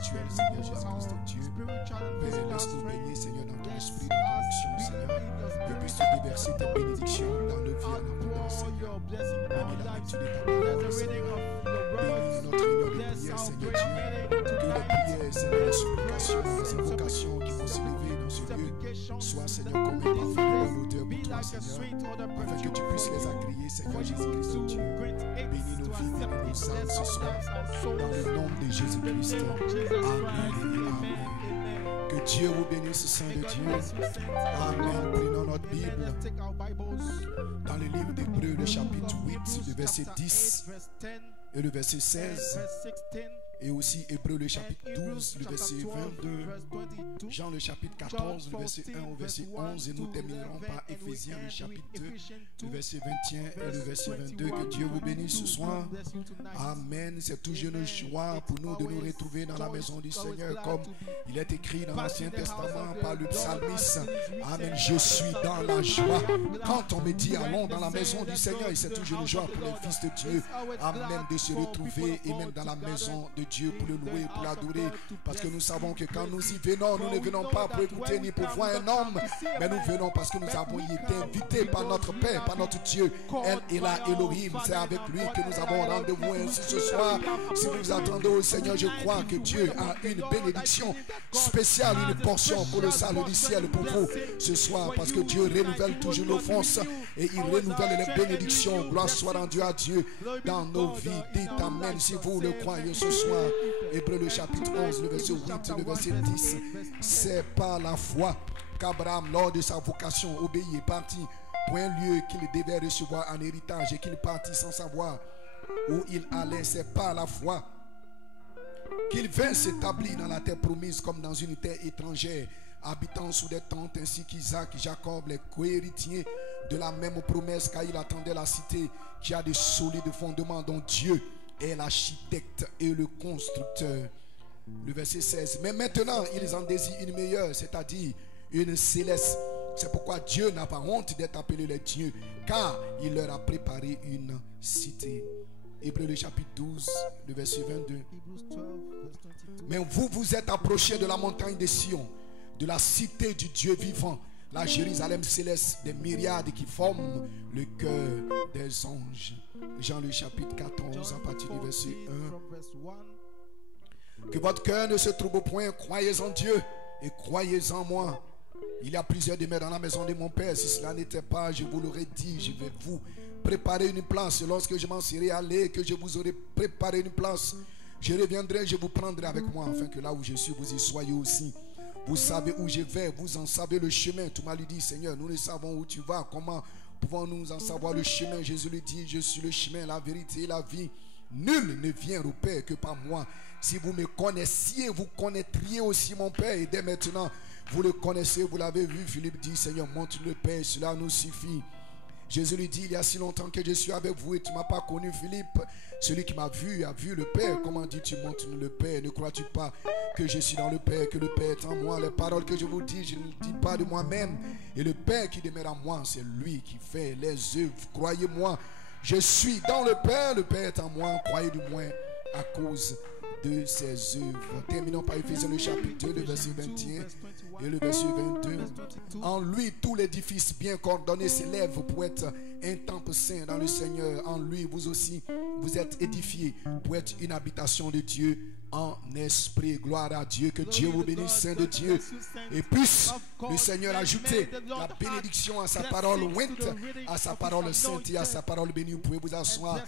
spirituel, Seigneur Jésus-Christ, Dieu. Père, laisse-nous baigner, Seigneur, dans ton esprit, dans ton action, Seigneur. Que puisses-tu déverser tes bénédictions dans nos vies en abondance, Seigneur. Bénis la lecture de ta parole, Seigneur. Bénis notre union de prière, Seigneur Dieu. Que les prières, Seigneur, les supplications, les invocations qui vont s'élever dans ce lieu soient, Seigneur, comme un parfum de l'odeur pour toi, Seigneur. Afin que tu puisses les agréer, Seigneur Jésus-Christ, Dieu. Bénis nos vies, bénis nos âmes ce soir. Dans le nom de Jésus-Christ. Amen et amen. Que Dieu vous bénisse, Saint de Dieu. Amen. Prenons notre Bible dans le livre d'Hébreux, le chapitre 8, le verset 10 et le verset 16. Et aussi Hébreux, le chapitre 12, le verset 22. Jean, le chapitre 14, le verset 1 au verset 11. Et nous terminerons par Éphésiens, le chapitre 2, le verset 21 et le verset 22. Que Dieu vous bénisse ce soir. Amen. C'est toujours une joie pour nous de nous retrouver dans la maison du Seigneur, comme il est écrit dans l'Ancien Testament par le psalmiste. Amen. Je suis dans la joie. Quand on me dit allons dans la maison du Seigneur, c'est toujours une joie pour les fils de Dieu. Amen. De se retrouver et même dans la maison de Dieu pour le louer, pour l'adorer. Parce que nous savons que quand nous y venons, nous ne venons pas pour écouter ni pour voir un homme, mais nous venons parce que nous avons été invités par notre Père, par notre Dieu. Elle est là, Elohim. C'est avec lui que nous avons rendez-vous. Ainsi ce soir, si vous vous attendez au Seigneur, je crois que Dieu a une bénédiction spéciale, une portion pour le salut du ciel pour vous ce soir. Parce que Dieu renouvelle toujours nos forces et il renouvelle les bénédictions. Gloire soit rendue à Dieu dans nos vies. Dites Amen si vous le croyez ce soir. Hébreux le chapitre 11, le verset 8, le verset 10. C'est par la foi qu'Abraham, lors de sa vocation, obéit et partit pour un lieu qu'il devait recevoir en héritage et qu'il partit sans savoir où il allait. C'est par la foi qu'il vint s'établir dans la terre promise comme dans une terre étrangère, habitant sous des tentes, ainsi qu'Isaac et Jacob, les cohéritiers de la même promesse, car il attendait la cité qui a de solides fondements, dont Dieu est l'architecte et le constructeur. Le verset 16. Mais maintenant, ils en désirent une meilleure, c'est-à-dire une céleste. C'est pourquoi Dieu n'a pas honte d'être appelé les dieux, car il leur a préparé une cité. Hébreux le chapitre 12, le verset 22. Mais vous vous êtes approchés de la montagne de Sion, de la cité du Dieu vivant, la Jérusalem céleste, des myriades qui forment le cœur des anges. Jean le chapitre 14 à partir du verset 1. Que votre cœur ne se trouble point, croyez en Dieu et croyez en moi. Il y a plusieurs demeures dans la maison de mon Père. Si cela n'était pas, je vous l'aurais dit, je vais vous préparer une place. Lorsque je m'en serai allé, que je vous aurai préparé une place, je reviendrai, je vous prendrai avec moi, afin que là où je suis, vous y soyez aussi. Vous savez où je vais, vous en savez le chemin. Thomas lui dit, Seigneur, nous ne savons où tu vas. Comment pouvons-nous en savoir le chemin? Jésus lui dit, je suis le chemin, la vérité et la vie. Nul ne vient au Père que par moi. Si vous me connaissiez, vous connaîtriez aussi mon Père. Et dès maintenant, vous le connaissez, vous l'avez vu. Philippe dit, Seigneur, montre le Père, cela nous suffit. Jésus lui dit, il y a si longtemps que je suis avec vous et tu ne m'as pas connu, Philippe. Celui qui m'a vu a vu le Père. Comment dis-tu, montre-nous le Père? Ne crois-tu pas que je suis dans le Père, que le Père est en moi? Les paroles que je vous dis, je ne les dis pas de moi-même. Et le Père qui demeure en moi, c'est lui qui fait les œuvres. Croyez-moi, je suis dans le Père est en moi. Croyez du moins à cause de ses œuvres. Terminons par Éphésiens le chapitre 2, le verset 21 et le verset 22. En lui, tout l'édifice bien coordonné s'élève pour être un temple saint dans le Seigneur. En lui, vous aussi, vous êtes édifiés pour être une habitation de Dieu en esprit. Gloire à Dieu. Que Dieu vous bénisse, Saint de Dieu. Et puisse le Seigneur ajouter la bénédiction à sa parole ointe, à sa parole sainte et à sa parole bénie. Vous pouvez vous asseoir.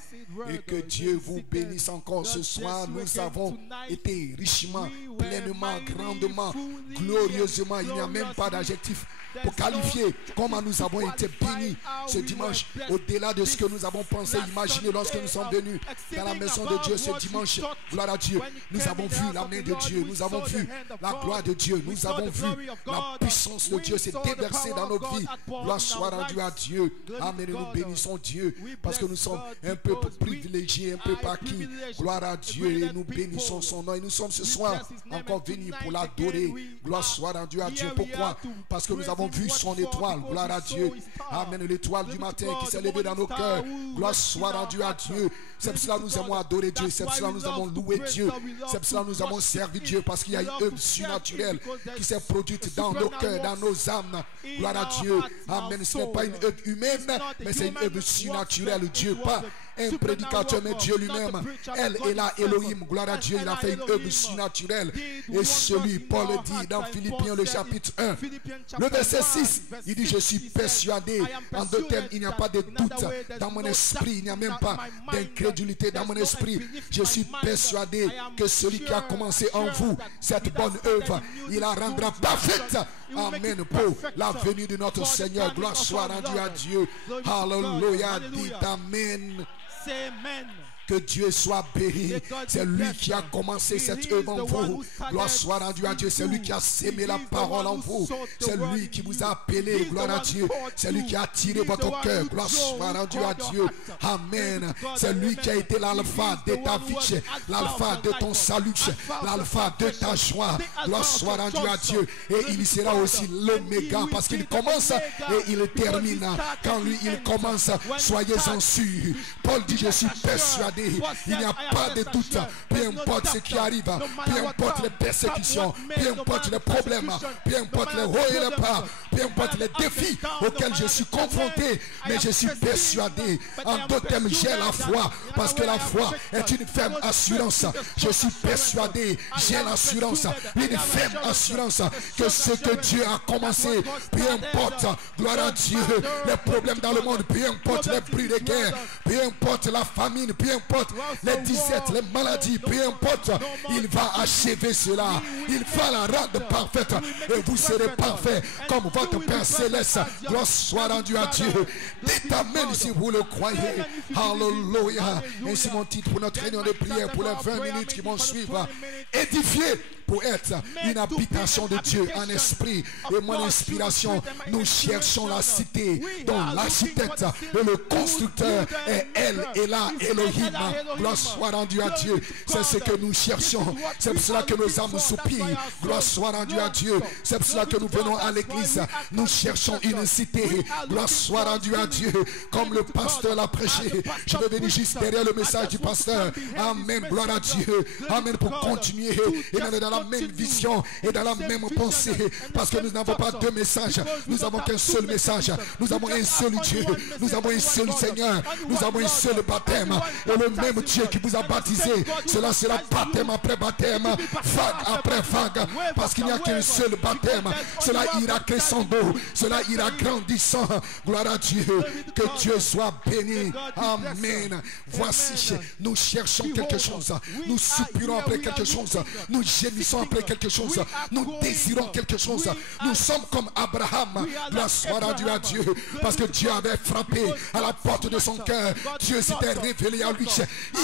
Et que Dieu vous bénisse encore ce soir. Nous avons été richement, pleinement, grandement, glorieusement. Il n'y a même pas d'adjectif pour qualifier comment nous avons été bénis ce dimanche, au-delà de ce que nous avons pensé, imaginé lorsque nous sommes venus dans la maison de Dieu ce dimanche. Gloire à Dieu. Nous avons vu la main de Dieu, nous avons vu la gloire de Dieu, nous avons vu la puissance de Dieu s'est déversée dans nos vies. Gloire soit rendue à Dieu. Amen. Et nous bénissons Dieu parce que nous sommes un peuple privilégié, un peuple acquis. Gloire à Dieu et nous bénissons son nom. Et nous sommes ce soir encore venus pour l'adorer. Gloire soit rendue à Dieu. Pourquoi? Parce que nous avons vu son étoile. Gloire à Dieu. Amen. L'étoile du matin qui s'est levée dans nos cœurs. Gloire soit rendue à Dieu. C'est pour cela que nous aimons adorer Dieu. C'est pour cela que nous avons loué Dieu. C'est pour cela que nous avons servi Dieu, parce qu'il y a une œuvre surnaturelle qui s'est produite dans nos cœurs, dans nos âmes. Gloire à Dieu. Amen. Ce n'est pas une œuvre humaine, mais c'est une œuvre surnaturelle. Dieu, pas un prédicateur, mais Dieu lui-même. Elle est là, Elohim. Gloire à Dieu. Il a fait une œuvre surnaturelle. Et celui, Paul dit dans Philippiens, le chapitre 1, le verset 6, il dit: je suis persuadé. En deux termes, il n'y a pas de doute dans mon esprit. Il n'y a même pas d'incrédulité dans mon esprit. Je suis persuadé que celui qui a commencé en vous cette bonne œuvre, il la rendra parfaite. Amen. Pour la venue de notre Seigneur. Gloire soit rendue à Dieu. Alléluia. Dites Amen. Que Dieu soit béni. C'est lui qui a commencé cette œuvre en vous. Gloire soit rendue à Dieu. C'est lui qui a sémé la parole en vous. C'est lui qui vous a appelé. Gloire à Dieu. C'est lui qui a tiré votre cœur. Gloire soit rendue à Dieu. Amen. C'est lui qui a été l'alpha de ta vie, l'alpha de ton salut, l'alpha de ta joie. Gloire soit rendue à Dieu. Et il sera aussi l'oméga, parce qu'il commence et il termine. Quand lui il commence, soyez-en sûrs. Paul dit: je suis persuadé. Il n'y a pas de doute. Peu importe ce qui arrive, peu importe les persécutions, peu importe les problèmes, peu importe les hauts et les bas, peu importe les défis auxquels je suis confronté, mais je suis persuadé. En d'autres termes, j'ai la foi, parce que la foi est une ferme assurance. Je suis persuadé, j'ai l'assurance, une ferme assurance que ce que Dieu a commencé, peu importe, gloire à Dieu, les problèmes dans le monde, peu importe les bruits de guerre, peu importe la famine, peu importe les disettes, les maladies, peu importe, il va achever cela. Il va la rendre parfaite et vous serez parfaits comme votre Père Céleste. Gloire soit rendue à Dieu. Dites Amen si vous le croyez. Alléluia. Ainsi mon titre pour notre réunion de prière pour les 20 minutes qui vont suivre: édifier pour être une habitation de Dieu en esprit. Et mon inspiration, nous cherchons la cité dont l'architecte et le constructeur est elle et là, Elohim. Gloire soit rendue à Dieu. C'est ce que nous cherchons. C'est pour cela que nos âmes soupirent. Gloire soit rendue à Dieu. C'est pour cela que nous venons à l'église. Nous cherchons une cité. Gloire soit rendue à Dieu. Comme le pasteur l'a prêché. Je vais venir juste derrière le message du pasteur. Amen. Gloire à Dieu. Amen. Pour continuer et d'aller dans la même vision et dans la même pensée. Parce que nous n'avons pas deux messages. Nous n'avons qu'un seul message. Nous avons un seul Dieu. Nous avons un seul Seigneur. Nous avons un seul baptême. Et le même Dieu qui vous a baptisé, cela sera baptême après baptême, vague après vague, parce qu'il n'y a qu'un seul baptême. Cela ira crescendo, cela ira grandissant. Gloire à Dieu. Que Dieu soit béni. Amen. Voici, nous cherchons quelque chose. Nous soupirons après quelque chose. Nous gémissons après quelque chose. Nous désirons quelque chose. Nous sommes comme Abraham. Gloire soit rendue à Dieu, parce que Dieu avait frappé à la porte de son cœur. Dieu s'était révélé à lui.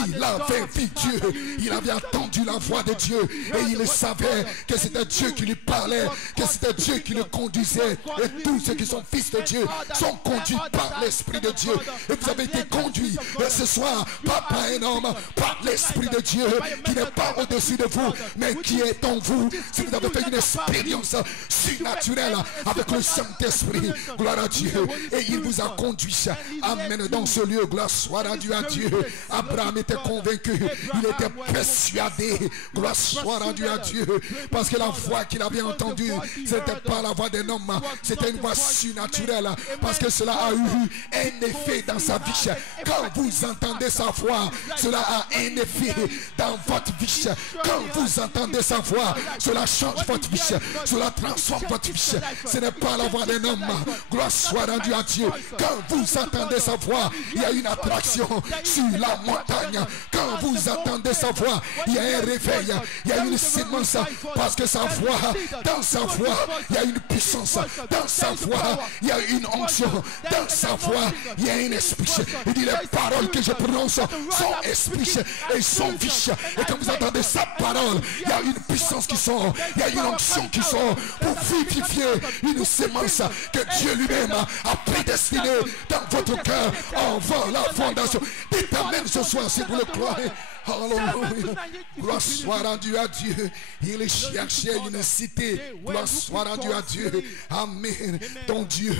Il avait vu Dieu. Il avait entendu la voix de Dieu. Et il savait que c'était Dieu qui lui parlait, que c'était Dieu qui le conduisait. Et tous ceux qui sont fils de Dieu sont conduits par l'Esprit de Dieu. Et vous avez été conduits ce soir, pas par un homme, par l'Esprit de Dieu qui n'est pas au-dessus de vous, mais qui est en vous. Si vous avez fait une expérience surnaturelle avec le Saint-Esprit, gloire à Dieu, et il vous a conduit. Amen. Dans ce lieu, gloire soit rendue à Dieu. Abraham était convaincu, il était persuadé. Gloire soit rendue à Dieu, parce que la voix qu'il avait entendue, ce n'était pas la voix d'un homme, c'était une voix surnaturelle, parce que cela a eu un effet dans sa vie. Quand vous entendez sa voix, cela a un effet dans votre vie. Quand vous entendez sa voix, cela change votre vie, cela transforme votre vie. Ce n'est pas la voix d'un homme. Gloire soit rendue à Dieu. Quand vous entendez sa voix, il y a une attraction sur la montagne. Quand vous entendez sa voix, il y a un réveil, il y a une sémence, parce que sa voix, dans sa voix, il y a une puissance, dans sa voix, il y a une onction, dans sa voix, il y a un esprit. Il dit: les paroles que je prononce sont esprit et sont vie. Et quand vous entendez sa parole, il y a une puissance qui sort, il y a une onction qui sort pour vivifier une sémence que Dieu lui-même a prédestinée dans votre cœur avant la fondation. Dites Amen ce soir si vous le croyez. Alléluia. Gloire soit rendue à Dieu. Il cherchait une cité. Gloire soit rendue à Dieu. Amen. Ton Dieu,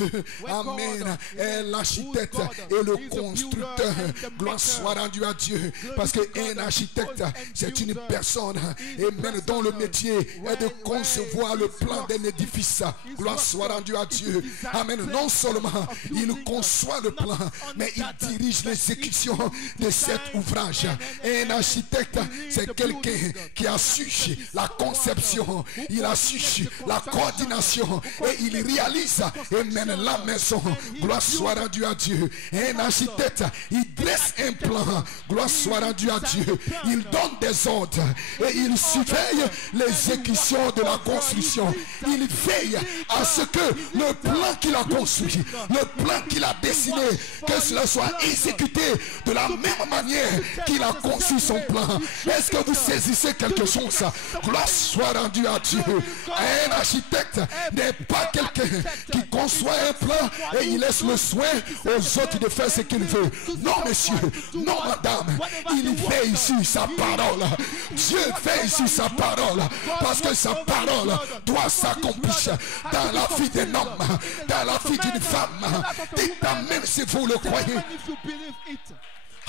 amen, est l'architecte et le constructeur. Gloire soit rendue à Dieu. Parce qu'un architecte, c'est une personne, amen, dont le métier est de concevoir le plan d'un édifice. Gloire soit rendue à Dieu. Amen. Non seulement il conçoit le plan, mais il dirige l'exécution de cet ouvrage. Un architecte, c'est quelqu'un qui a su la conception, il a su la coordination et il réalise et mène la maison. Gloire soit rendue à Dieu. Un architecte, il dresse un plan. Gloire soit rendue à Dieu. Il donne des ordres et il surveille l'exécution de la construction. Il veille à ce que le plan qu'il a construit, le plan qu'il a dessiné, que cela soit exécuté de la même manière qu'il a conçu son plan. Est-ce que vous saisissez quelque chose? Gloire soit rendue à Dieu. Un architecte n'est pas quelqu'un qui conçoit un plan et il laisse le soin aux autres de faire ce qu'il veut. Non, monsieur, non, madame, il veille sur sa parole. Dieu veille sur sa parole parce que sa parole doit s'accomplir dans la vie d'un homme, dans la vie d'une femme. Dites amen si vous le croyez.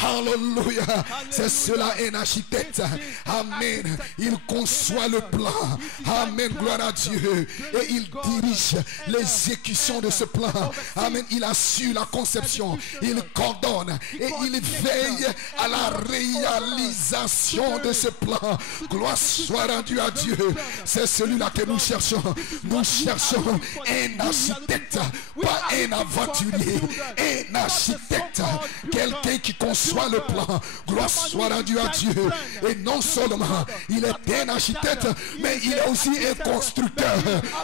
Alléluia. C'est cela un architecte. Amen. Il conçoit le plan. Amen. Gloire à Dieu. Et il dirige l'exécution de ce plan. Amen. Il assure la conception. Il coordonne. Et il veille à la réalisation de ce plan. Gloire soit rendue à Dieu. C'est celui-là que nous cherchons. Nous cherchons un architecte. Pas un aventurier. Un architecte. Quelqu'un qui conçoit le plan. Gloire soit rendue à Dieu. Et non seulement il est un architecte, mais il est aussi un constructeur.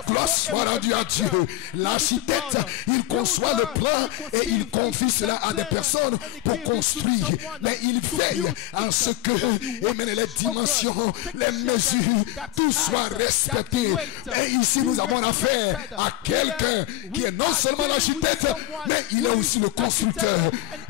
Gloire soit rendue à Dieu. L'architecte, il conçoit le plan et il confie cela à des personnes pour construire. Mais il veille à ce que les dimensions, les mesures, tout soit respecté. Et ici nous avons affaire à quelqu'un qui est non seulement l'architecte, mais il est aussi le constructeur.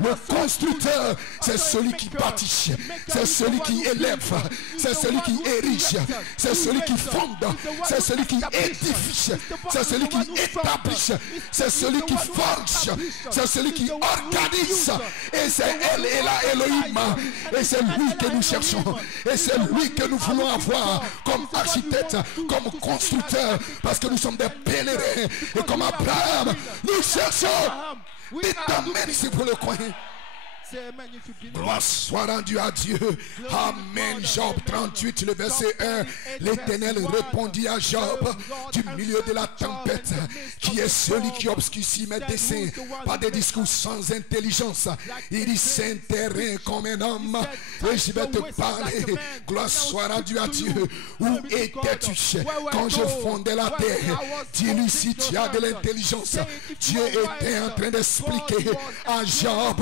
Le constructeur, c'est celui qui bâtit, c'est celui qui élève, c'est celui qui érige, c'est celui qui fonde, c'est celui qui édifie, c'est celui qui établit, c'est celui qui forge, c'est celui qui organise. Et c'est elle et la Elohim. Et c'est lui que nous cherchons. Et c'est lui que nous voulons avoir comme architecte, comme constructeur, parce que nous sommes des pèlerins. Et comme Abraham, nous cherchons. Dites amen si vous le croyez. Gloire soit rendue à Dieu. Amen. Job 38, le verset 1. L'Éternel répondit à Job du milieu de la tempête, qui est celui qui obscurcit mes desseins par des discours sans intelligence. Il dit: c'est un terrain comme un homme. Et je vais te parler. Gloire soit rendue à Dieu. Où étais-tu quand je fondais la terre? Dis-lui si tu as de l'intelligence. Dieu était en train d'expliquer à Job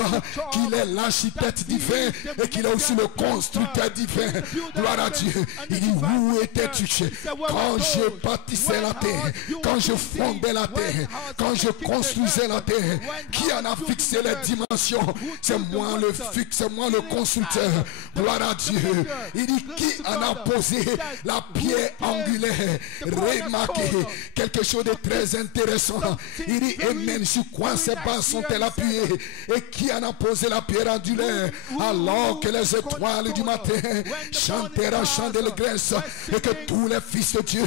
qu'il est l'architecte divin et qu'il est aussi le constructeur divin. Gloire à Dieu. Il dit: où étais-tu quand je bâtissais la terre, quand je fondais la terre, quand je construisais la terre? Qui en a fixé les dimensions? C'est moi le fixe, c'est moi le constructeur. Gloire à Dieu. Il dit: qui en a posé la pierre angulaire? Remarquez quelque chose de très intéressant. Il dit: amen, sur quoi ces bases sont-elles appuyées? Et qui en a posé la pierre angulaire? Alors que les étoiles du matin chantaient un chant d'allégresse et que tous les fils de Dieu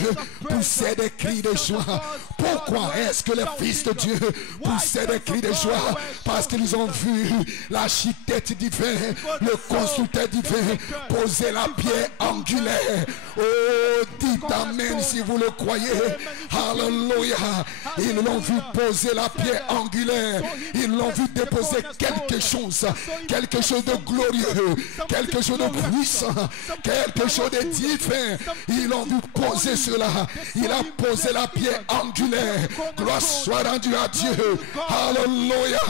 poussaient des cris de joie. Pourquoi est-ce que les fils de Dieu poussaient des cris de joie? Parce qu'ils ont vu l'architecte divin, le constructeur divin poser la pierre angulaire. Oh, dites amen si vous le croyez. Alléluia. Ils l'ont vu poser la pierre angulaire. Ils l'ont vu déposer quelque chose de glorieux, quelque chose de puissant, quelque chose de divin. Ils l'ont vu poser cela. Il a posé la pierre angulaire. Gloire soit rendue à Dieu. Alléluia.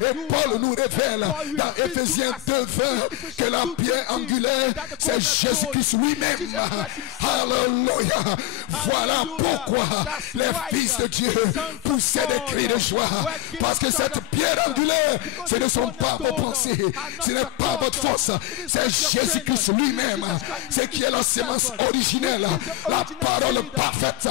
Et Paul nous révèle dans Éphésiens 2:20 que la pierre angulaire, c'est Jésus-Christ lui-même. Alléluia. Alléluia. Voilà pourquoi les fils de Dieu poussaient des cris de joie. Parce que cette pierre angulaire, ce ne sont pas vos pensées, ce n'est pas votre force, c'est Jésus-Christ lui-même. C'est qui est la sémence originelle, la parole parfaite.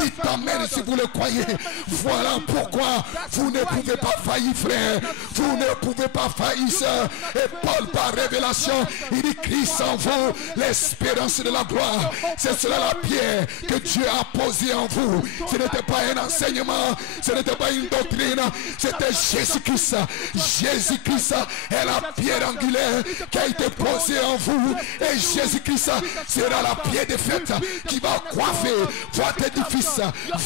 Dites amen si vous le croyez. Voilà pourquoi vous ne pouvez pas faillir, frère. Vous ne pouvez pas faillir, sœur. Et Paul, par révélation, il dit Christ en vous, l'espérance de la gloire. C'est cela la pierre que Dieu a posée en vous. Ce n'était pas un enseignement, ce n'était pas une doctrine, c'était Jésus-Christ. Jésus-Christ est la pierre angulaire qui a été posée en vous. Et Jésus-Christ sera la pierre de fête qui va coiffer votre édifice,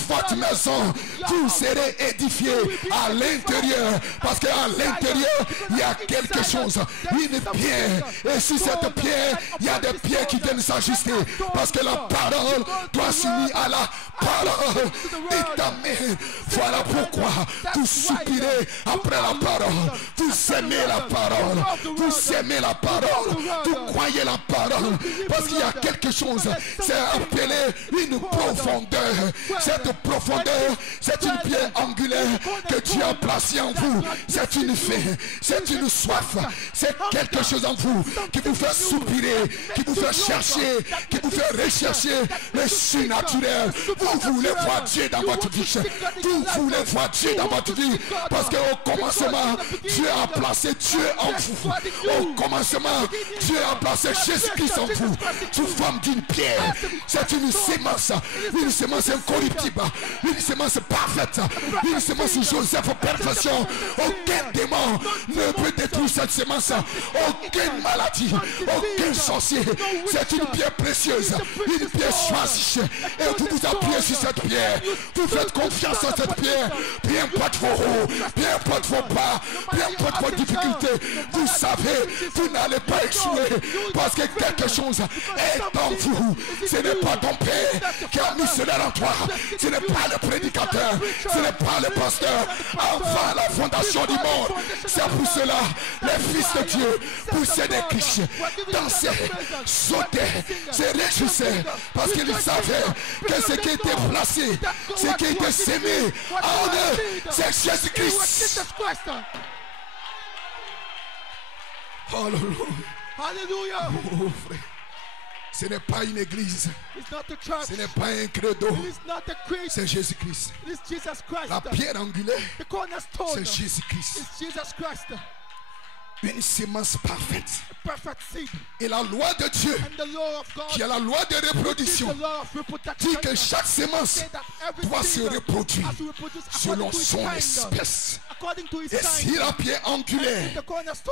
votre maison. Vous serez édifiés à l'intérieur, parce qu'à l'intérieur il y a quelque chose, une pierre. Et si cette pierre, il y a des pierres qui viennent s'ajuster, parce que la parole doit s'unir à la parole. Et amen. Voilà pourquoi vous soupirez après la parole, vous aimez la parole, vous aimez la parole, vous croyez la parole, parce qu'il y a quelque chose, c'est appelé une profondeur. Cette profondeur, c'est une pierre angulaire que Dieu a placée en vous. C'est une faim, c'est une soif, c'est quelque chose en vous qui vous fait soupirer, qui vous fait chercher, qui vous fait rechercher le surnaturel. Vous voulez voir Dieu dans votre vie, vous voulez voir Dieu dans votre vie, parce qu'au commencement, Dieu a placé Dieu en vous. Au commencement, Dieu a placé Jésus-Christ en vous, sous forme d'une pierre. C'est une sémence incorruptible, une sémence parfaite, une sémence Joseph perfection. Aucun démon ne peut détruire cette sémence, aucune maladie, aucun sorcier. C'est une pierre précieuse, une pierre choisie, et vous vous appuyez sur cette pierre. Vous faites confiance à cette pierre. Peu importe vos hauts, peu importe vos bas, peu importe vos difficultés, vous savez, vous n'allez pas échouer, parce que quelque chose est en vous. Ce n'est pas ton père qui a mis cela en toi, ce n'est pas le prédicateur, ce n'est pas le pasteur. Avant la fondation du monde, c'est pour cela les fils de Dieu poussaient des cris, dansaient, sautaient, se réjouissaient, parce qu'ils savaient que ce qui était placé, ce qui était sémé en eux, c'est Jésus-Christ. Alléluia. Oh, frère. Ce n'est pas une église, ce n'est pas un credo, c'est Jésus-Christ. La pierre angulaire, c'est Jésus-Christ. Une sémence parfaite. Et la loi de Dieu, qui est la loi de reproduction, dit que chaque sémence doit se reproduire selon son espèce. Et si la pierre angulaire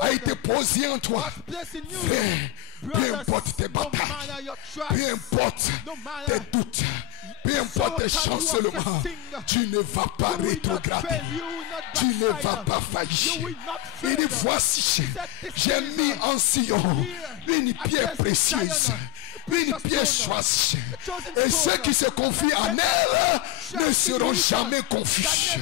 a été posée en toi, frère, peu importe tes batailles, peu importe tes doutes, peu importe tes chancellements, tu ne vas pas rétrograder, tu ne vas pas faillir. Il dit voici, j'ai mis en Sion une pierre précieuse, une pierre choisie, et ceux qui se confient en elle ne seront jamais confus,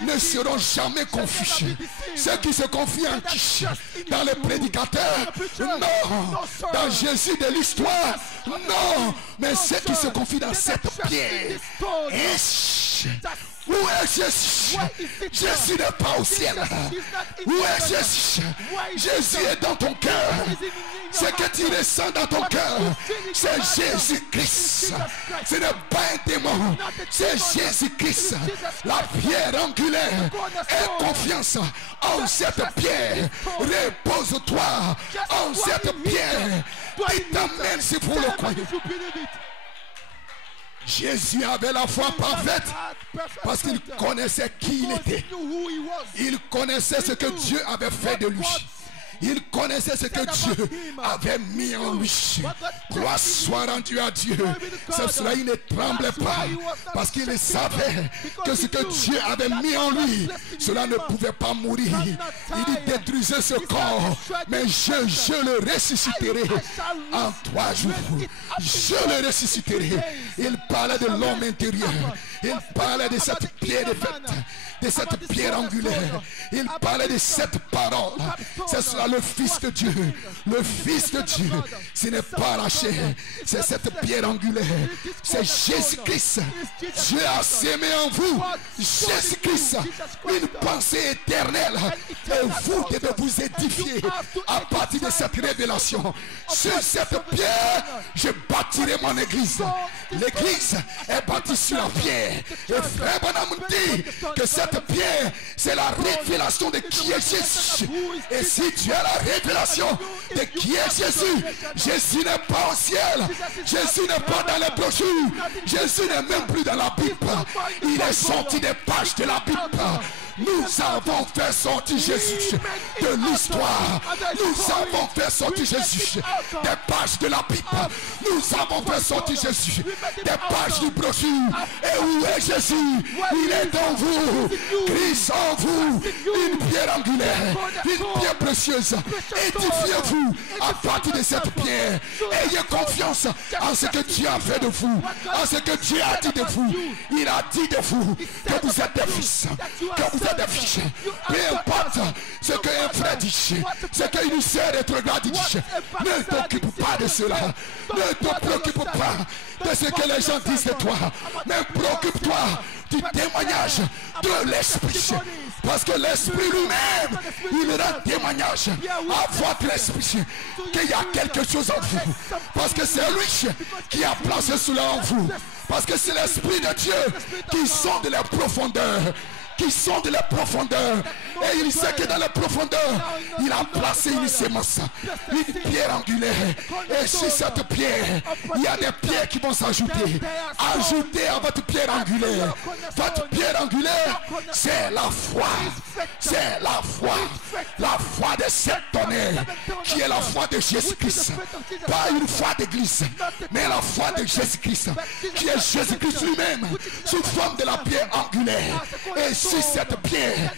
ne seront jamais confus. Ceux qui se confient en qui? Dans les prédicateurs? Non. Dans Jésus de l'histoire? Non. Mais ceux qui se confient dans cette pierre. Où est Jésus? Jésus n'est pas au ciel. Où est Jésus? Jésus est dans ton cœur. Ce que tu ressens dans ton cœur, c'est Jésus-Christ. Ce n'est pas un démon, c'est Jésus-Christ. La pierre angulaire. Aie confiance en cette pierre. Repose-toi en cette pierre. Il t'amène si vous le croyez. Jésus avait la foi parfaite parce qu'il connaissait qui il était. Il connaissait ce que Dieu avait fait de lui. Il connaissait ce que Dieu avait mis en lui. Gloire soit rendue à Dieu. C'est cela, il ne tremblait pas, parce qu'il savait que ce que Dieu avait mis en lui, cela ne pouvait pas mourir. Il dit détruisez ce corps, mais je le ressusciterai en 3 jours. Je le ressusciterai. Il parlait de l'homme intérieur. Il parlait de cette pierre de fête, de cette pierre angulaire. Il parlait de cette parole. C'est cela le Fils de Dieu. Le Fils de Dieu, ce n'est pas la chair, c'est cette pierre angulaire. C'est Jésus-Christ. Dieu a sémé en vous Jésus-Christ, une pensée éternelle. Et vous devez vous édifier à partir de cette révélation. Sur cette pierre, je bâtirai mon église. L'église est bâtie sur la pierre. Et frère Branham dit que cette pierre, c'est la révélation de qui est Jésus. Et si tu as la révélation de qui est Jésus, Jésus n'est pas au ciel. Jésus n'est pas dans les brochures. Jésus n'est même plus dans la Bible. Il est sorti des pages de la Bible. Nous avons fait sortir Jésus de l'histoire. Nous avons fait sortir Jésus des pages de la Bible. Nous avons fait sortir Jésus des pages du brochure. Et où est Jésus? Il est en vous. Christ en vous. Une pierre angulaire. Une pierre précieuse. Édifiez-vous à partir de cette pierre. Ayez confiance en ce que Dieu a fait de vous. En ce que Dieu a dit de vous. Il a dit de vous que vous êtes des fils. Que vous êtes des fils. Peu importe ce qu'un frère dit, ce qu'une sœur rétrograde dit, ne t'occupe pas de cela. Ne te préoccupe pas de ce que les gens disent de toi. Mais préoccupe-toi du témoignage de l'Esprit. Parce que l'Esprit lui-même, il rend témoignage à votre esprit qu'il y a quelque chose en vous. Parce que c'est lui qui a placé cela en vous. Parce que c'est l'Esprit de Dieu qui sonde les profondeurs. Qui sont de la profondeur. Et il sait que dans la profondeur, il a placé une sémence, une pierre angulaire. Et sur cette pierre, il y a des pierres qui vont s'ajouter. Ajoutez à votre pierre angulaire. Votre pierre angulaire, c'est la foi. C'est la foi. La foi de sept tonnerres, qui est la foi de Jésus-Christ. Pas une foi d'église, mais la foi de Jésus-Christ, qui est Jésus-Christ lui-même, sous forme de la pierre angulaire. Et sur cette pierre,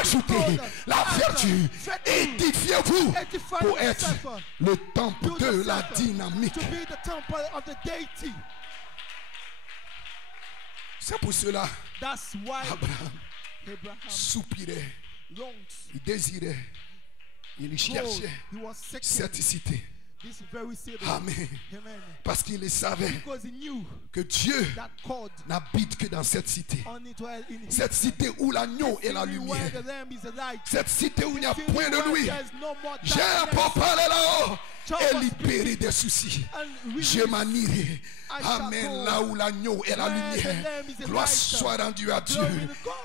ajoutez la vertu. Édifiez-vous pour être le temple de la dynamique. C'est pour cela Abraham soupirait, il désirait, il cherchait cette cité. Amen. Parce qu'il savait que Dieu n'habite que dans cette cité. Cette cité où l'agneau est la lumière. Cette cité où il n'y a point de nuit. J'ai pour parler là-haut et libérer des soucis. Je m'anierai. Amen. Là où l'agneau est la lumière. Gloire soit rendue à Dieu.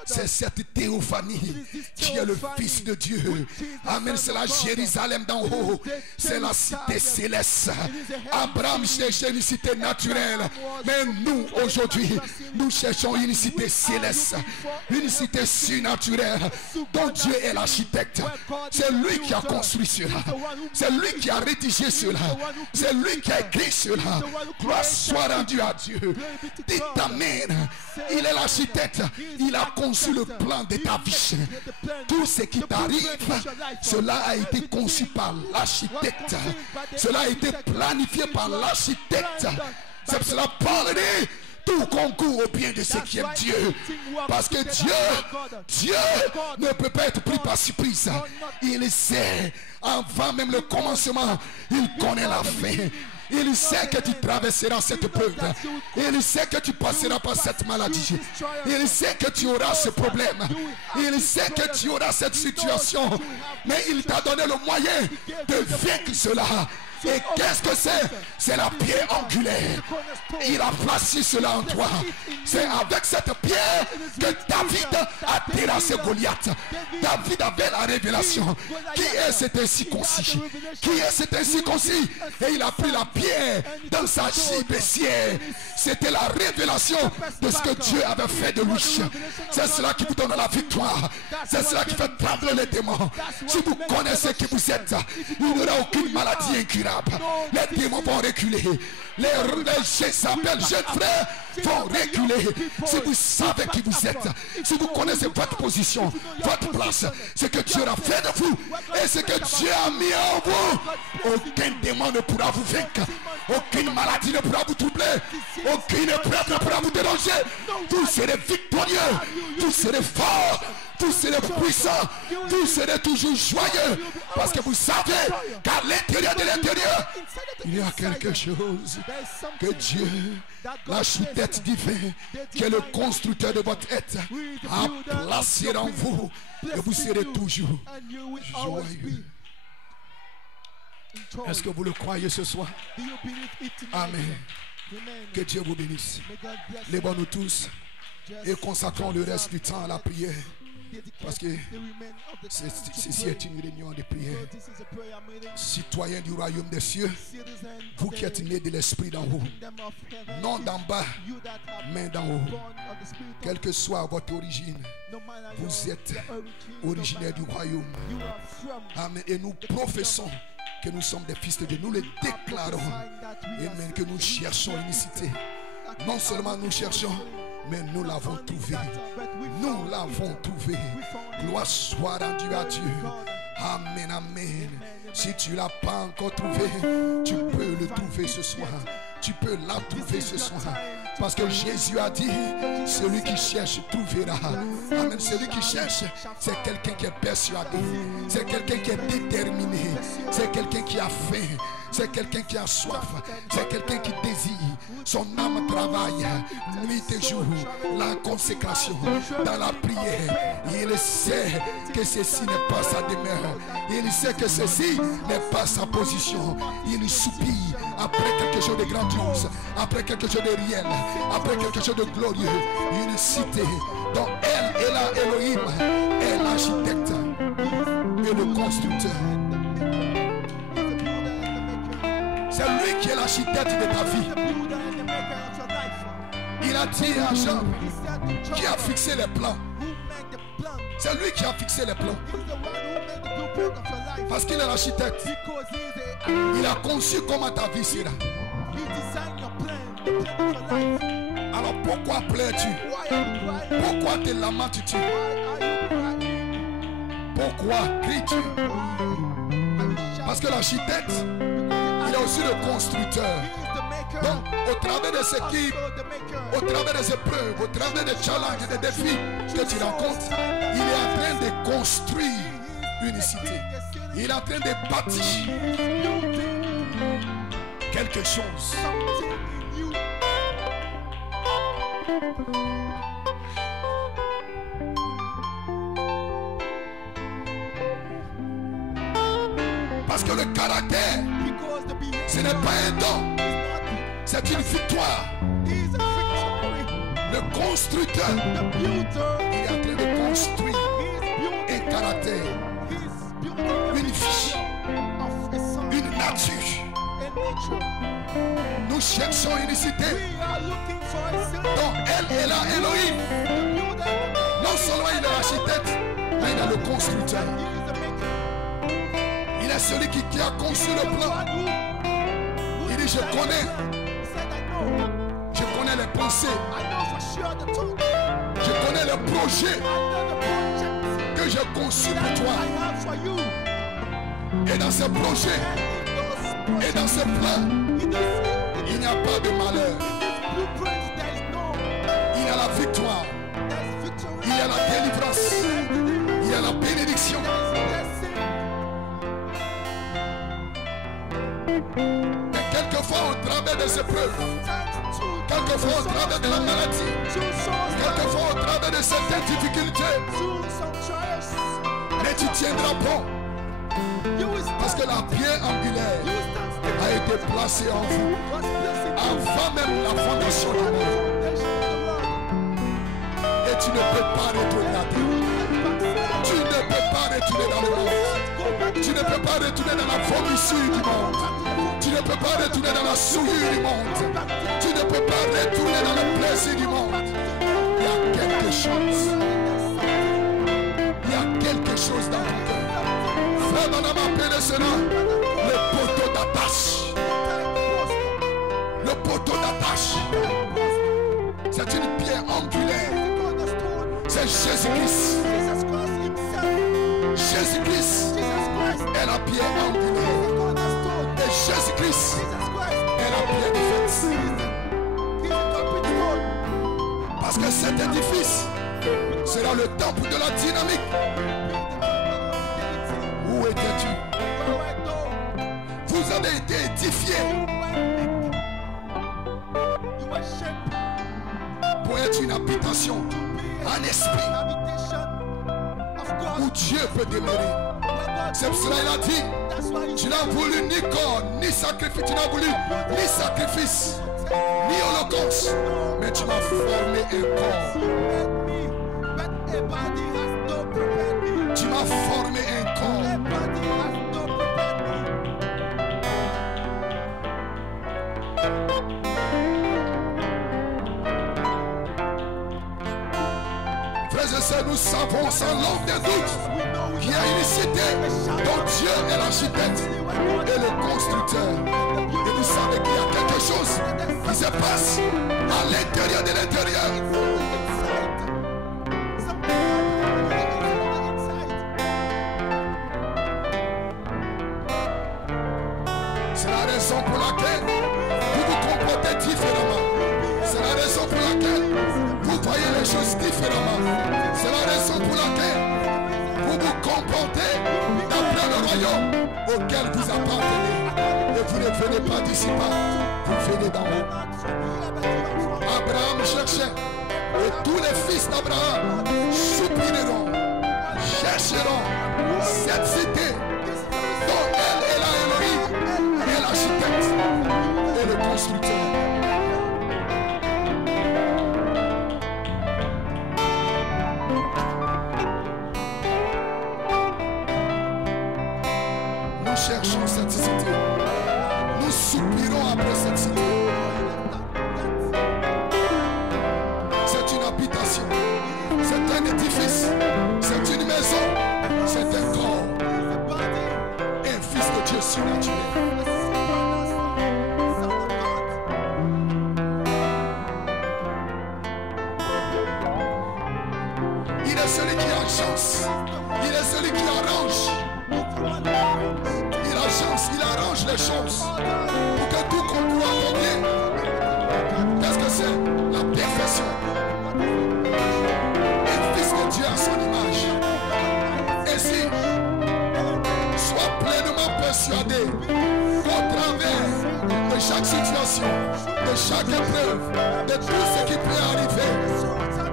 C'est cette théophanie qui est le Fils de Dieu. Amen. C'est la Jérusalem d'en haut. C'est la cité céleste. Abraham cherchait une cité naturelle. Mais nous, aujourd'hui, nous cherchons une cité céleste. Une cité surnaturelle dont Dieu est l'architecte. C'est lui qui a construit cela. C'est lui qui a rédigé cela. C'est lui qui a écrit cela. Gloire soit rendue à Dieu. Dites amen. Il est l'architecte. Il a conçu le plan de ta vie. Tout ce qui t'arrive, cela a été conçu par l'architecte. Cela a été planifié par l'architecte. C'est pour cela Paul dit tout concourt au bien de ceux qui aiment Dieu. Parce que Dieu ne peut pas être pris par surprise. Il sait, avant même le commencement, il connaît la fin. Il sait que tu traverseras cette épreuve. Il sait que tu passeras par cette maladie. Il sait que tu auras ce problème. Il sait que tu auras cette situation. Mais il t'a donné le moyen de vaincre cela. Et qu'est-ce que c'est? C'est la pierre angulaire. Il a placé cela en toi. C'est avec cette pierre que David a terrassé Goliath. David avait la révélation. Qui est cet incirconcis? Qui est cet incirconcis? Et il a pris la pierre dans sa gibecière. C'était la révélation de ce que Dieu avait fait de lui. C'est cela qui vous donne la victoire. C'est cela qui fait trembler les démons. Si vous connaissez qui vous êtes, il n'y aura aucune maladie incurable. Les démons vont reculer. Les jeunes frères vont reculer. Si vous savez qui vous êtes, si vous connaissez votre position, votre place, ce que Dieu a fait de vous et ce que Dieu a mis en vous, aucun démon ne pourra vous vaincre. Aucune maladie ne pourra vous troubler. Aucune épreuve ne pourra vous déranger. Vous serez victorieux. Vous serez forts. Vous serez puissants. Vous serez toujours joyeux. Parce que vous savez qu'à l'intérieur de l'intérieur, il y a quelque chose que Dieu, l'architecte divin, qui est le constructeur de votre être, a placé en vous. Et vous serez toujours joyeux. Est-ce que vous le croyez ce soir? Amen. Que Dieu vous bénisse. Lèvons-nous tous et consacrons le reste du temps à la prière. Parce que ceci est une réunion de prière. Citoyens du royaume des cieux, vous qui êtes nés de l'esprit d'en haut, non d'en bas, mais d'en haut. Quelle que soit votre origine, vous êtes originaire du royaume. Amen. Et nous professons que nous sommes des fils de Dieu. Nous le déclarons. Amen. Que nous cherchons l'unicité. Non seulement nous cherchons, mais nous l'avons trouvé. Nous l'avons trouvé. Gloire soit rendue à Dieu. Amen, amen. Si tu ne l'as pas encore trouvé, tu peux le trouver ce soir. Tu peux la trouver ce soir. Parce que Jésus a dit, celui qui cherche trouvera. Amen. Celui qui cherche, c'est quelqu'un qui est persuadé. C'est quelqu'un qui est déterminé. C'est quelqu'un qui a faim. C'est quelqu'un qui a soif. C'est quelqu'un qui désire. Son âme travaille nuit et jour. La consécration dans la prière. Il sait que ceci n'est pas sa demeure. Il sait que ceci n'est pas sa position. Il soupire après quelque chose de grandiose, après quelque chose de réel, après quelque chose de glorieux. Une cité dont elle est la Elohim, est l'architecte et le constructeur. C'est lui qui est l'architecte de ta vie. Il a dit à Jean qui a fixé les plans. C'est lui qui a fixé les plans. Parce qu'il est l'architecte. Il a conçu comment ta vie sera. Alors pourquoi pleures-tu? Pourquoi te lamentes-tu? Pourquoi cries-tu? Parce que l'architecte, il est aussi le constructeur. Donc, au travers de ce qui, au travers des épreuves, au travers des challenges, des défis que tu rencontres, il est en train de construire une cité. Il est en train de bâtir quelque chose. Parce que le caractère, ce n'est pas un don, c'est une victoire. Le constructeur, il est en train de construire un caractère, une vie, une nature. Nous cherchons une cité dont elle est la Elohim. Non seulement il est l'architecte, mais il est le constructeur. Il est celui qui a conçu le plan. Il dit, je connais les pensées, je connais le projet que j'ai conçu pour toi. Et dans ce projet et dans ce plan, il n'y a pas de malheur. Il y a la victoire, il y a la délivrance, il y a la bénédiction. Et quelquefois au travers de ces épreuves, quelquefois au travers de la maladie, quelquefois au travers de certaines difficultés, mais tu tiendras bon. Parce que la pierre angulaire a été placée en vous avant même la fondation du monde. Et tu ne peux pas rétrograder. Tu ne peux pas retourner dans le monde. Tu ne peux pas retourner dans la vomissure du monde. Tu ne peux pas retourner dans la souillure du monde. Tu ne peux pas retourner dans le plaisir du monde. Il y a quelque chose. Il y a quelque chose dans ton cœur. Frère, madame, appelez cela le poteau d'attache. Le poteau d'attache. C'est une pierre angulaire. C'est Jésus-Christ. Jésus-Christ est la pierre angulaire. Et Jésus-Christ est Parce que cet édifice sera le temple de la dynamique. Où étais-tu? Vous avez été édifiés pour être une habitation, un esprit où Dieu peut demeurer. C'est pour cela qu'il a dit, tu n'as voulu ni corps, ni sacrifice, tu n'as voulu ni sacrifice, ni holocauste, mais tu m'as formé un corps. Tu m'as formé un corps. Frères et sœurs, nous savons sans l'ombre des doutes qu'il y a une cité dont Dieu est l'architecte et le constructeur. Et vous savez qu'il y a quelque chose qui se passe à l'intérieur de l'intérieur. C'est la raison pour laquelle vous vous comportez différemment. C'est la raison pour laquelle vous voyez les choses différemment. C'est la raison pour laquelle vous vous comportez d'après le royaume auquel vous appartenez. Et vous ne venez pas d'ici-bas, vous venez d'en haut. Abraham cherchait, et tous les fils d'Abraham soupireront, chercheront cette cité dont elle est la Elohim, et l'architecte et le constructeur. Nous cherchons cette cité. Nous soupirons après cette cité. C'est une habitation. C'est un édifice. C'est une maison. C'est un corps. Un fils de Dieu surnaturel. Il est celui qui agence. Il est celui qui arrange. Il arrange les choses pour que tout concourt en bien. Qu'est-ce que c'est? La perfection. Un fils de Dieu à son image. Ainsi, sois pleinement persuadé qu'au travers de chaque situation, de chaque épreuve, de tout ce qui peut arriver,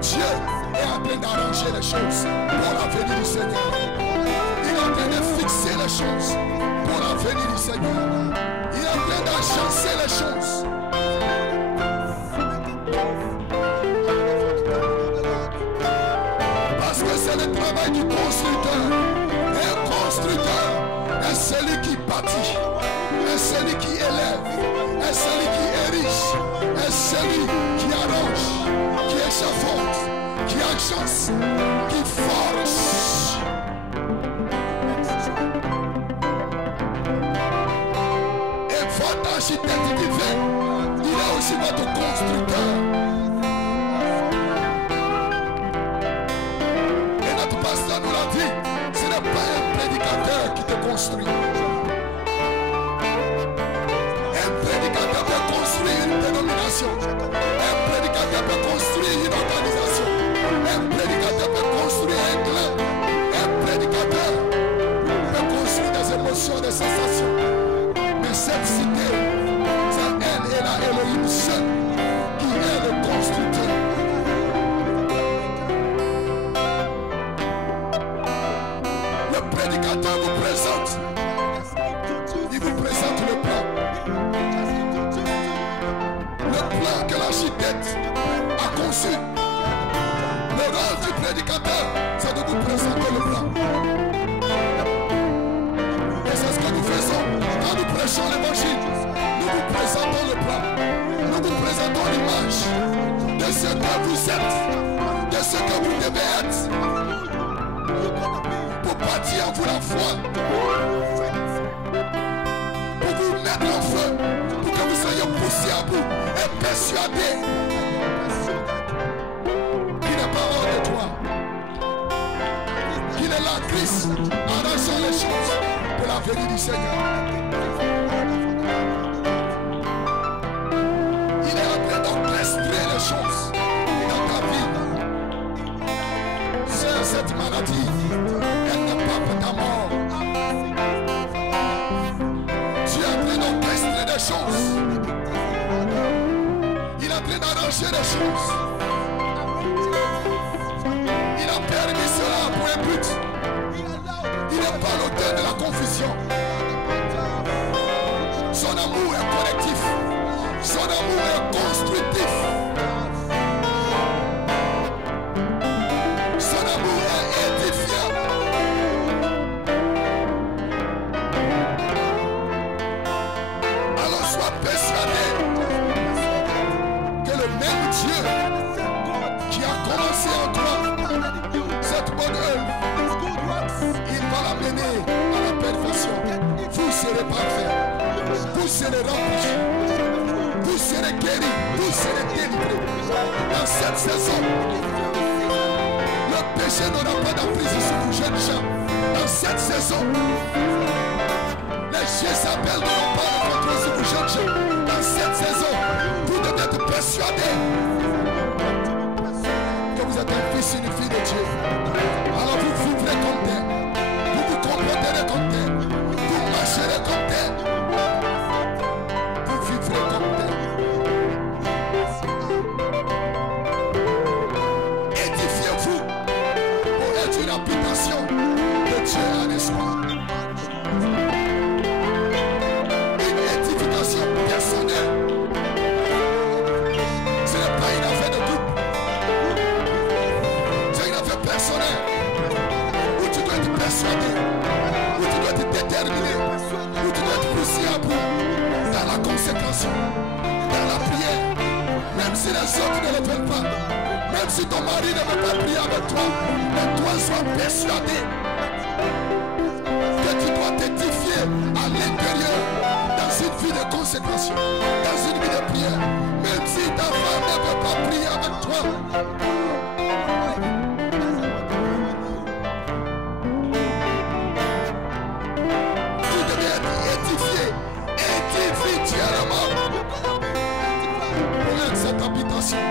Dieu est en train d'arranger les choses pour la venue du Seigneur. Il est en train de fixer les choses pour la venue du Seigneur. Il est en train d'agencer les choses. Parce que c'est le travail du constructeur. Un constructeur est celui qui bâtit, est celui qui élève, est celui qui érige, est celui qui arrange, qui échafaude, qui agence, qui forge. Votre architecte divin, il est aussi votre constructeur. Et notre pasteur nous l'a dit, ce n'est pas un prédicateur qui te construit. Un prédicateur peut construire une dénomination. Un prédicateur peut construire une organisation. Un prédicateur peut construire un clan. Un prédicateur peut construire des émotions, des sensations. Mais cette cité, c'est elle et la Elohim seul qui est le constructeur. Le prédicateur vous présente. Il vous présente le plan. Le plan que l'architecte a conçu. Le rôle du prédicateur, c'est de vous présenter le plan. Et c'est ce que nous faisons quand nous prêchons l'évangile. Nous vous présentons le plan. Nous vous présentons l'image de ce que vous êtes, de ce que vous devez être, pour bâtir en vous la foi, pour vous mettre en feu, pour que vous soyez poussés à bout et persuadés qu'il n'est pas hors de toi, qu'il est là, Christ, arrachant les choses pour la venue du Seigneur. Il est en train d'orchestrer les choses dans ta vie. arrangé les choses. Il a permis cela pour un but. Il n'est pas l'auteur de la confusion. Son amour est collectif. Son amour est constructif. Son amour est édifiant. Alors sois persuadé que le même Dieu qui a commencé en toi cette bonne œuvre, il va l'amener à la perfection. Vous serez parfaits. Vous serez remplis. Vous serez guéris. Vous serez délivrés. Dans cette saison, le péché n'aura pas d'emprise sur vous, jeunes gens. Dans cette saison, les Jézabel n'auront pas de contrôle sur vous, jeunes gens. Dans cette saison, vous devez être persuadés que vous êtes un fils et une fille de Dieu. Alors vous vivrez comme tel. Vous vous comporterez comme tel. Vous marcherez comme tel. Vous vivrez comme tel. Édifiez-vous pour être une habitation de Dieu en espoir. Une édification personnelle. Ce n'est pas une affaire de groupe. C'est une affaire personnelle. Où tu dois être persuadé. Où tu dois être déterminé. Où tu dois être poussé à bout. Dans la consécration. Dans la prière. Même si les autres ne le veulent pas. Même si ton mari ne veut pas prier avec toi. Mais toi sois persuadé que tu dois t'édifier à l'intérieur. Dans une vie de consécration. Dans une vie de prière. Même si ta femme ne veut pas prier avec toi. Tu devais être édifié individuellement pour être cette habitation,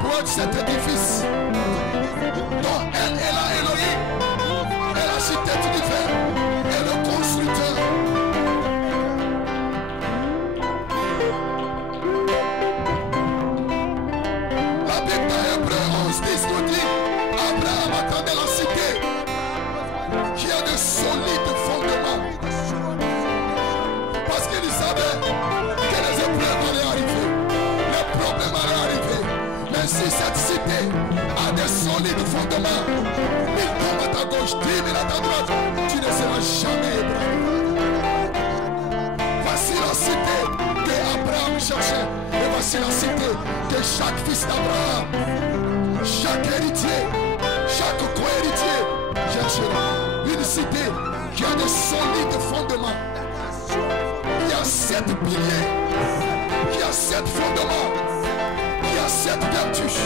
pour être cet édifice dont elle est la Elohim, est l'architecte d'univers et le constructeur. La Bible dans Hébreux 11:10 nous dit Abraham attendait la cité qui a de solides fondements. Parce qu'il savait que les épreuves allaient arriver, les problèmes allaient arriver. Mais si cette cité a des solides fondements, il tombe à ta gauche, 10 000 à ta droite, tu ne seras jamais ébranlé. Voici la cité que Abraham cherchait. Et voici la cité que chaque fils d'Abraham, chaque héritier, chaque co-héritier cherchera. Une cité qui a des solides fondements. Il y a 7 piliers, il y a 7 fondements, il y a 7 vertus.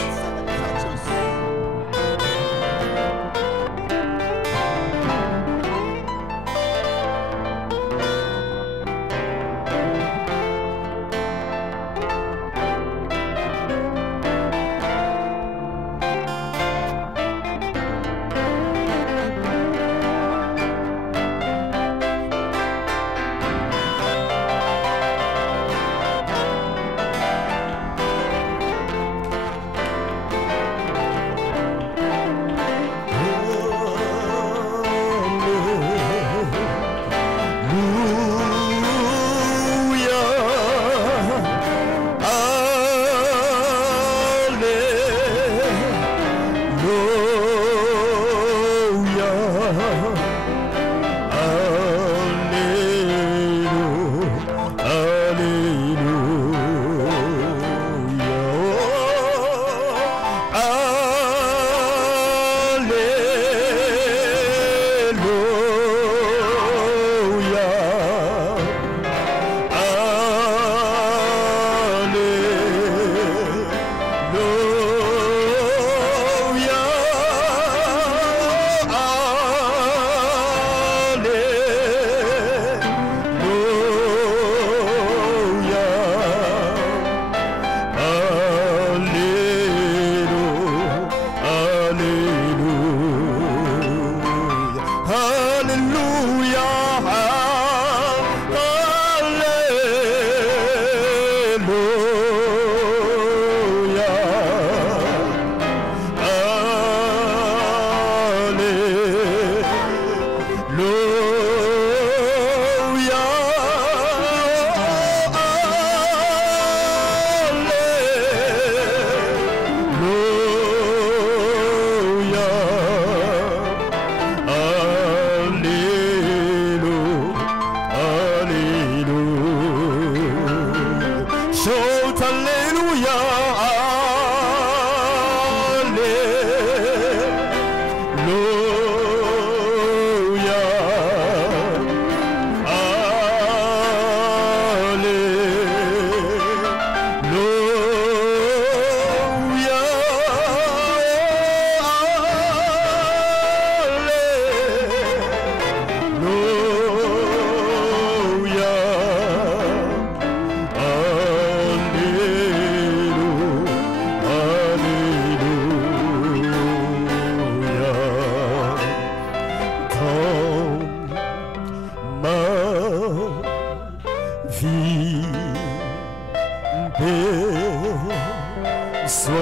Sois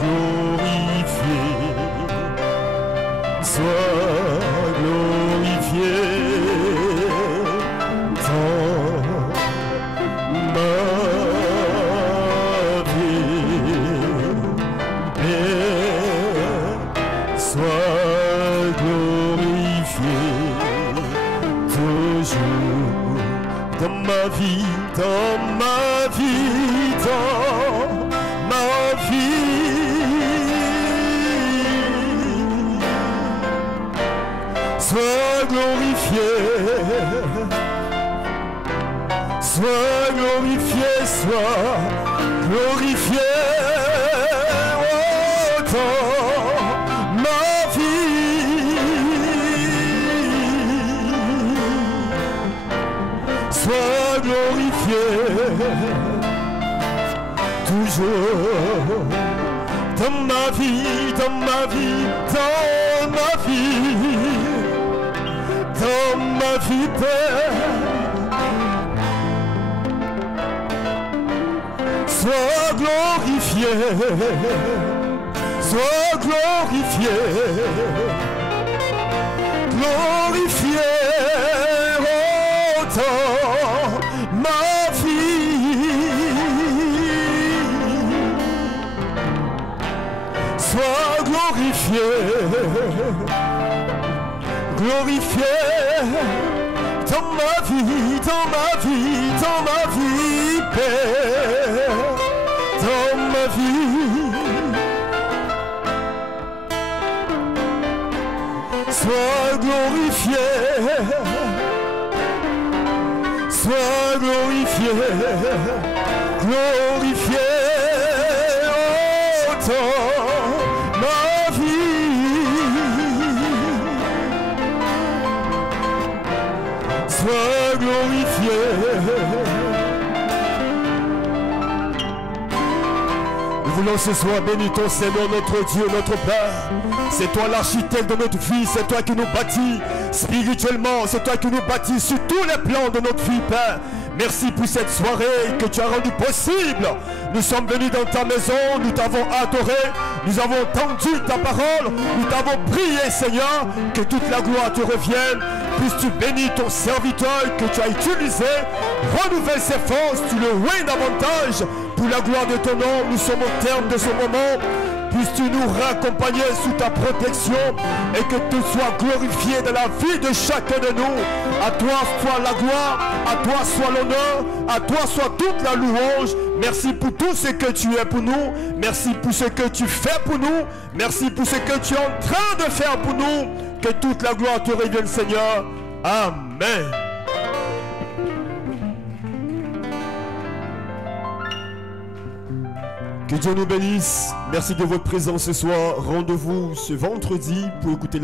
glorifié, sois glorifié dans ma vie. Et sois glorifié toujours dans ma vie, dans ma vie, dans ma vie. Sois glorifié, sois glorifié, sois glorifié oh, dans ma vie. Sois glorifié toujours dans ma vie, dans ma vie, dans ma vie, dans ma vie, Père. Sois glorifié, sois glorifié, glorifié oh, dans ma vie. Sois glorifié, glorifié dans ma vie, dans ma vie, dans ma vie, Père, dans ma vie. Sois glorifié, sois glorifié, glorifié oh, dans ma vie. Sois glorifié. Nous voulons ce soir bénir ton Seigneur, notre Dieu, notre Père. C'est toi l'architecte de notre vie, c'est toi qui nous bâtis spirituellement, c'est toi qui nous bâtis sur tous les plans de notre vie, Père. Merci pour cette soirée que tu as rendue possible. Nous sommes venus dans ta maison, nous t'avons adoré, nous avons entendu ta parole, nous t'avons prié, Seigneur, que toute la gloire te revienne. Puisses-tu bénir ton serviteur que tu as utilisé, renouvelle ses forces, tu le ruines davantage pour la gloire de ton nom. Nous sommes au terme de ce moment. Puisses-tu nous raccompagner sous ta protection et que tu sois glorifié dans la vie de chacun de nous. À toi soit la gloire, à toi soit l'honneur, à toi soit toute la louange. Merci pour tout ce que tu es pour nous. Merci pour ce que tu fais pour nous. Merci pour ce que tu es en train de faire pour nous. Que toute la gloire te revienne, Seigneur. Amen. Que Dieu nous bénisse. Merci de votre présence ce soir. Rendez-vous ce vendredi pour écouter